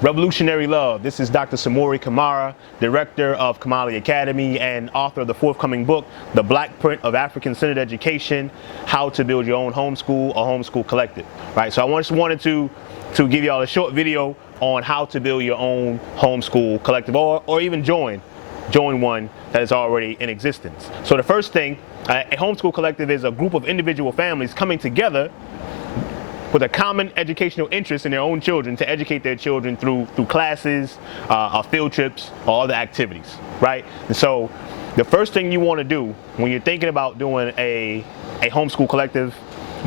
Revolutionary Love. This is Dr. Samori Camara, director of Kamali Academy and author of the forthcoming book, The Black Print of African-Centered Education, How to Build Your Own Homeschool or Homeschool Collective. Right, so I just wanted to give y'all a short video on how to build your own homeschool collective or even join one that is already in existence. So the first thing, a homeschool collective is a group of individual families coming together with a common educational interest in their own children to educate their children through classes, field trips, or other activities, right? And so the first thing you want to do when you're thinking about doing a homeschool collective,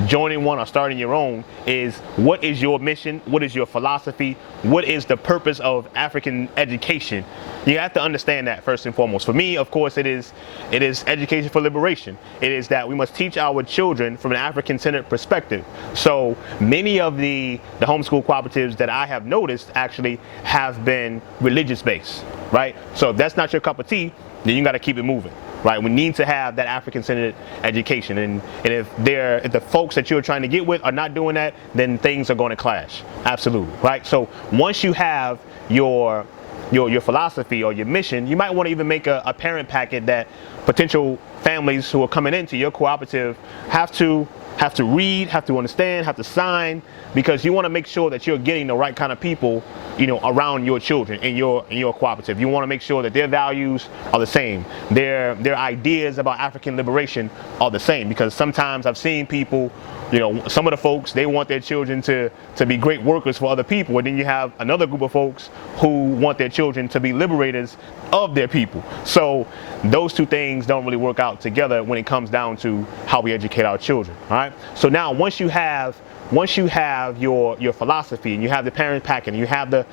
joining one or starting your own, is what is your mission? What is your philosophy? What is the purpose of African education? You have to understand that first and foremost. For me, of course, it is education for liberation. It is that we must teach our children from an African-centered perspective. So many of the homeschool cooperatives that I have noticed actually have been religious-based, right? So if that's not your cup of tea, then you got to keep it moving. Right, we need to have that African-centered education, and if the folks that you're trying to get with are not doing that, then things are going to clash. Absolutely, right? So once you have your philosophy or your mission, you might want to even make a parent packet that potential families who are coming into your cooperative have to read, have to understand, have to sign, because you want to make sure that you're getting the right kind of people, around your children in your cooperative. You want to make sure that their values are the same, their ideas about African liberation are the same, because sometimes I've seen people, some of the folks, they want their children to be great workers for other people, and then you have another group of folks who want their children to be liberators of their people. So those two things don't really work out together when it comes down to how we educate our children. All right. So now once you have your philosophy, and you have the parent packet, and you have the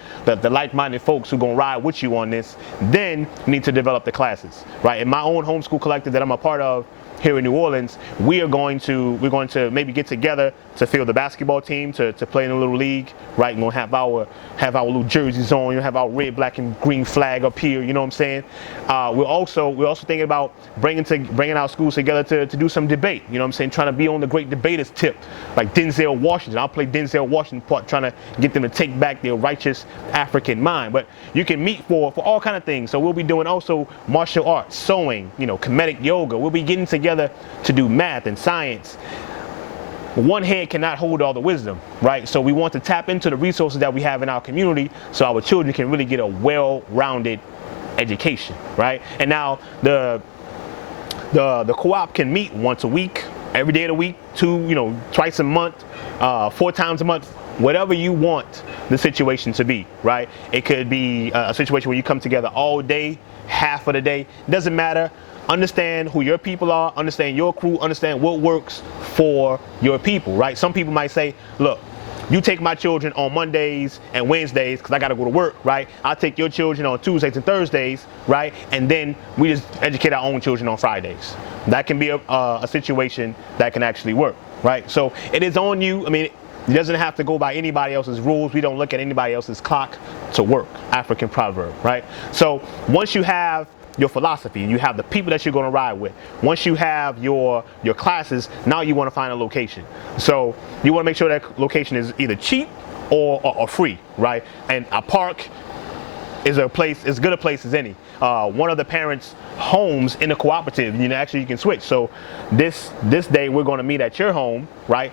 like-minded folks who are going to ride with you on this, then you need to develop the classes, right? In my own homeschool collective that I'm a part of here in New Orleans, we're going to maybe get together to field the basketball team to play in a little league, right? We're gonna have our little jerseys on, have our red, black, and green flag up here. You know what I'm saying? We're also thinking about bringing our schools together to do some debate. You know what I'm saying? Trying to be on the great debaters tip, like Denzel Washington. I'll play Denzel Washington part, trying to get them to take back their righteous African mind. But you can meet for all kind of things. So we'll be doing also martial arts, sewing, comedic yoga. We'll be getting together to do math and science. One hand cannot hold all the wisdom, right? So we want to tap into the resources that we have in our community so our children can really get a well-rounded education, right? And now the co-op can meet once a week, every day of the week, twice a month, 4 times a month, whatever you want the situation to be, right? It could be a situation where you come together all day, half of the day, doesn't matter. Understand who your people are, understand your crew, understand what works for your people, right? Some people might say, look, you take my children on Mondays and Wednesdays because I got to go to work, right? I'll take your children on Tuesdays and Thursdays, right? And then we just educate our own children on Fridays. That can be a situation that can actually work, right? So it is on you. I mean, it doesn't have to go by anybody else's rules. We don't look at anybody else's clock to work. African proverb, right? So once you have your philosophy, you have the people that you're going to ride with. Once you have your classes, now you want to find a location. So you want to make sure that location is either cheap or free, right? And a park is as good a place as any. One of the parents' homes in the cooperative, actually you can switch. So this day we're going to meet at your home, right?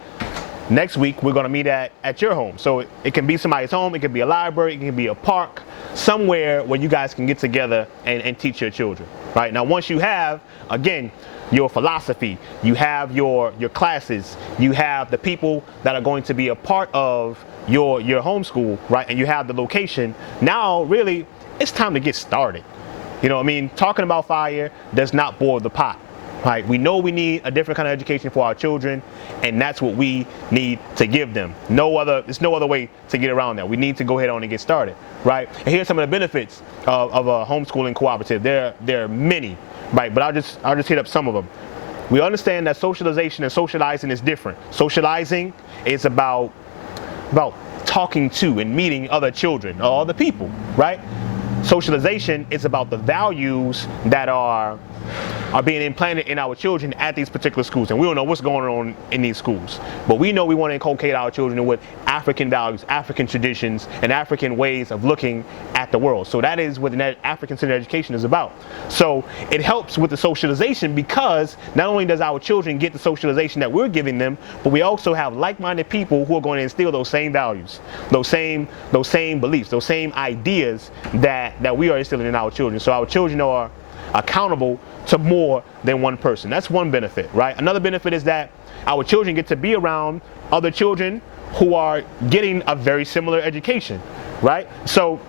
Next week, we're going to meet at your home. So it can be somebody's home, it can be a library, it can be a park, somewhere where you guys can get together and teach your children, right? Now, once you have, again, your philosophy, you have your classes, you have the people that are going to be a part of your homeschool, right? And you have the location. Now, really, it's time to get started. Talking about fire does not boil the pot. Right? We know we need a different kind of education for our children, and that's what we need to give them. There's no other way to get around that. We need to go ahead on and get started, right? And here's some of the benefits of a homeschooling cooperative. There are many, right? But I'll just hit up some of them. We understand that socialization and socializing is different. Socializing is about talking to and meeting other children or other people, right? Socialization is about the values that are are being implanted in our children at these particular schools. And we don't know what's going on in these schools. But we know we want to inculcate our children with African values, African traditions, and African ways of looking at the world. So that is what the African-centered education is about. So it helps with the socialization, because not only does our children get the socialization that we're giving them, but we also have like-minded people who are going to instill those same values, those same beliefs, those same ideas that we are instilling in our children. So our children are accountable to more than one person. That's one benefit, right? Another benefit is that our children get to be around other children who are getting a very similar education, right? So,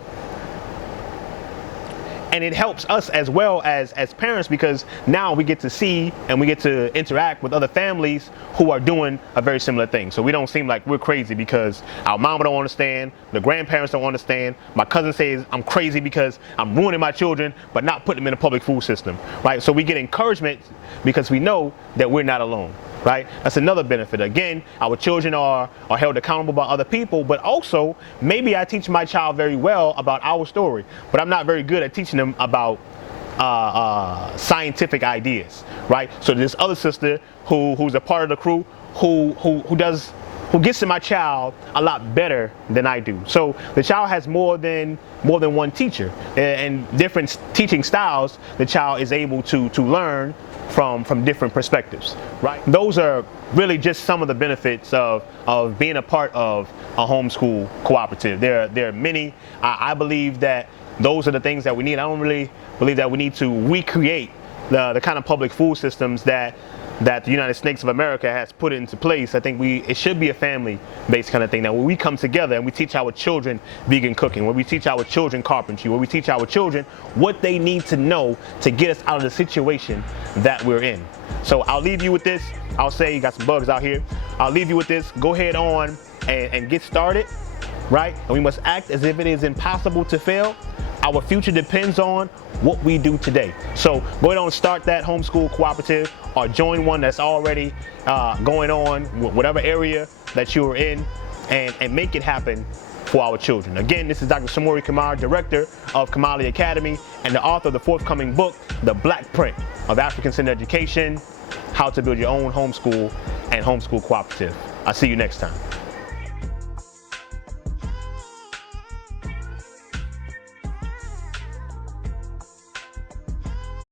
and it helps us as well as parents, because now we get to see and we get to interact with other families who are doing a very similar thing. So we don't seem like we're crazy because our mama don't understand, the grandparents don't understand, my cousin says I'm crazy because I'm ruining my children but not putting them in a public food system, right? So we get encouragement because we know that we're not alone. Right? That's another benefit. Again, our children are held accountable by other people, but also maybe I teach my child very well about our story, but I'm not very good at teaching them about scientific ideas, right? So this other sister who's a part of the crew who gets to my child a lot better than I do. So the child has more than one teacher, and different teaching styles. The child is able to learn from different perspectives, right? Those are really just some of the benefits of being a part of a homeschool cooperative. There are many. I believe that those are the things that we need. I don't really believe that we need to recreate the kind of public food systems that the United States of America has put into place. I think it should be a family-based kind of thing. Now, when we come together and we teach our children vegan cooking, when we teach our children carpentry, when we teach our children what they need to know to get us out of the situation that we're in. So I'll leave you with this. I'll say, you got some bugs out here. I'll leave you with this. Go ahead on and get started, right? And we must act as if it is impossible to fail. Our future depends on what we do today. So go ahead and start that homeschool cooperative, or join one that's already going on, whatever area that you are in, and make it happen for our children. Again, this is Dr. Samori Camara, director of Cooperative Academy and the author of the forthcoming book, The Black Print of African-Centered Education, How to Build Your Own Homeschool and Homeschool Cooperative. I'll see you next time.